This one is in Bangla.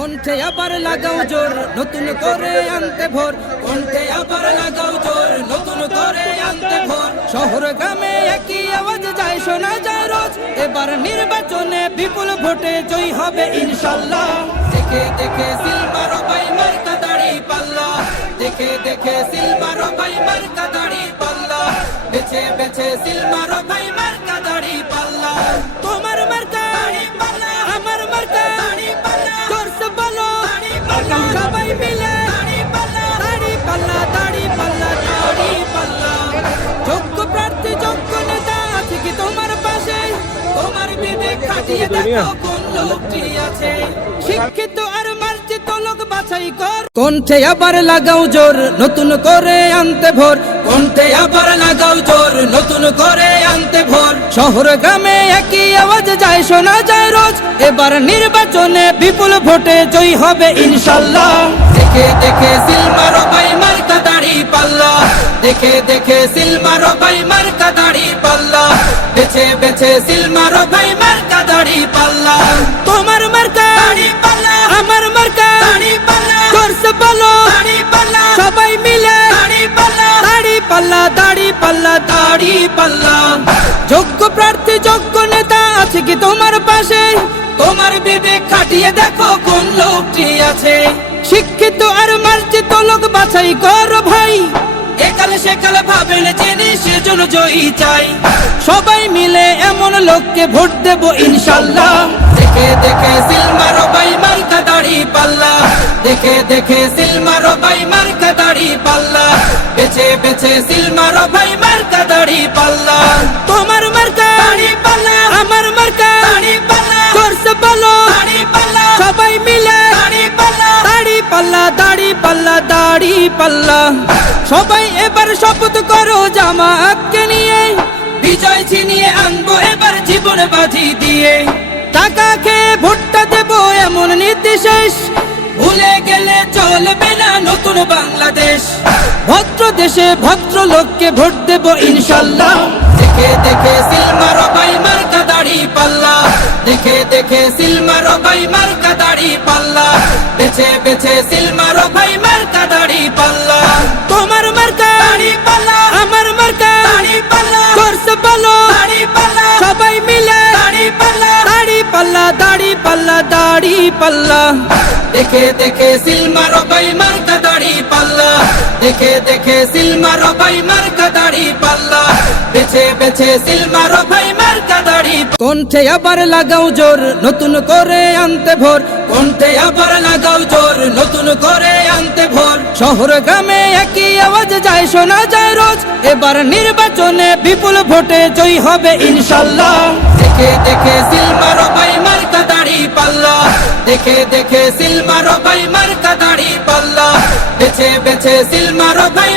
কণ্ঠে আবার লাগাও জোর নতুন করে আনতে ভোর, কণ্ঠে আবার লাগাও জোর নতুন করে আনতে ভোর। শহর গ্রামে একই আওয়াজ যায়, শোনা যায় রোজ, এবার নির্বাচনে বিপুল ভোটে জয় হবে ইনশাল্লাহ। দেখে দেখে সিলমারো ভাই মার্কা দাড়ি পাল্লা, দেখে দেখে সিলমারো ভাই মার্কা দাড়ি পাল্লা, বেছে বেছে সিলমারো ভাই মার্কা দাড়ি পাল্লা। তোমার মার্কা দাড়ি পাল্লা, আমার মার্কা দাড়ি পাল্লা, জোরসে বলো দাড়ি পাল্লা, সবাই মিলে দাড়ি পাল্লা, দাড়ি পাল্লা, দাড়ি পাল্লা, দাড়ি পাল্লা। যোগ্য প্রার্থী যোগ্য নেতা আছে কি তোমার পাশে? তোমার বিবেক খাটিয়ে দেখো কোন লোকটি আছে। শিক্ষিত আর মার্জিত লোক বাছাই কর, কণ্ঠে আবার লাগাও জোর নতুন করে আনতে ভোর, কণ্ঠে আবার লাগাও জোর নতুন করে আনতে ভোর। শহর গ্রামে একই আওয়াজ যায়, শোনা যায় রোজ, এবার নির্বাচনে বিপুল ভোটে জয় হবে ইনশাল্লাহ। দেখে দেখে সিলমারো ভাই মার্কা দাড়ি পাল্লা, দেখে দেখে সিলমারো ভাই মার্কা দাড়ি পাল্লা, বেছে বেছে সিলমারো ভাই মার্কা দাড়ি পাল্লা। তোমার মার্কা দাড়ি পাল্লা, আমার মার্কা দাড়ি পাল্লা, জোরসে বলো দাড়ি পাল্লা, সবাই মিলে দাড়ি পাল্লা, দাড়ি পাল্লা, দাড়ি পাল্লা, দাড়ি পাল্লা। যোগ্য প্রার্থী যোগ্য নেতা আছে কি তোমার পাশে? তোমার বিবেক খাটিয়ে দেখো কোন লোকটি আছে। শিক্ষিত আর মার্জিত লোক বাছাই কর ভাই, একালে সেকালে ভাবেন জেনে সেজন্য জয়ী চাই। সবাই মিলে এমন লোককে ভোট দেব ইনশাল্লাহ। দেখে দেখে সিলমারো ভাই মার্কা দাড়ি পাল্লা, দেখে দেখে সিলমারো ভাই মার্কা দাড়ি পাল্লা, বেছে বেছে সিলমারো ভাই মার্কা দাড়ি পাল্লা। তোমার মার্কা দাড়ি পাল্লা, আমার মার্কা দাড়ি পাল্লা, জোরসে বলো দাড়ি পাল্লা, সবাই মিলে দাড়ি পাল্লা, দাড়ি পাল্লা, দাড়ি পাল্লা, দাড়ি পাল্লা। সবাই এবার শপথ করো জামাতকে নিয়ে, বিজয় ছিনিয়ে আনবো এবার জীবন বাজি দিয়ে। টাকা খেয়ে ভোটটা দেবো এমন নীতি শেষ, ভুলে গেলে চলবে না নতুন বাংলাদেশ। ভদ্র দেশে ভদ্র লোককে ভোট দেবো ইনশাল্লাহ। দেখে দেখে সিলমারো ভাই মার্কা দাড়ি পাল্লা, দেখে দেখে সিলমারো ভাই মার্কা দাড়ি পাল্লা, বেছে বেছে সিলমারো ভাই মার্কা দাড়ি পাল্লা। তোমার মার্কা দাড়ি পাল্লা, আমার মার্কা দাড়ি পাল্লা, জোরসে বলো দাড়ি পাল্লা, সবাই মিলে দাড়ি পাল্লা, দাড়ি পাল্লা, দাড়ি পাল্লা, দাড়ি পাল্লা। দেখে দেখে সিলমারো ভাই মার্কা দাড়ি পাল্লা, দেখে দেখে সিলমারো ভাই মার্কা দাড়ি পাল্লা, বেছে বেছে সিলমারো ভাই মার্কা দাড়ি। কণ্ঠে আবার লাগাও জোর নতুন করে আনতে ভোর, কণ্ঠে আবার লাগাও জোর নতুন করে আনতে ভোর। শহর গ্রামে একই আওয়াজ যায়, শোনা যায় রোজ, এবার নির্বাচনে বিপুল ভোটে জয় হবে ইনশাল্লাহ। দেখে দেখে সিলমারো ভাই মার্কা দাড়ি পাল্লা, দেখে দেখে সিলমারো ভাই মার্কা দাড়ি পাল্লা, বেছে বেছে সিলমারো ভাই।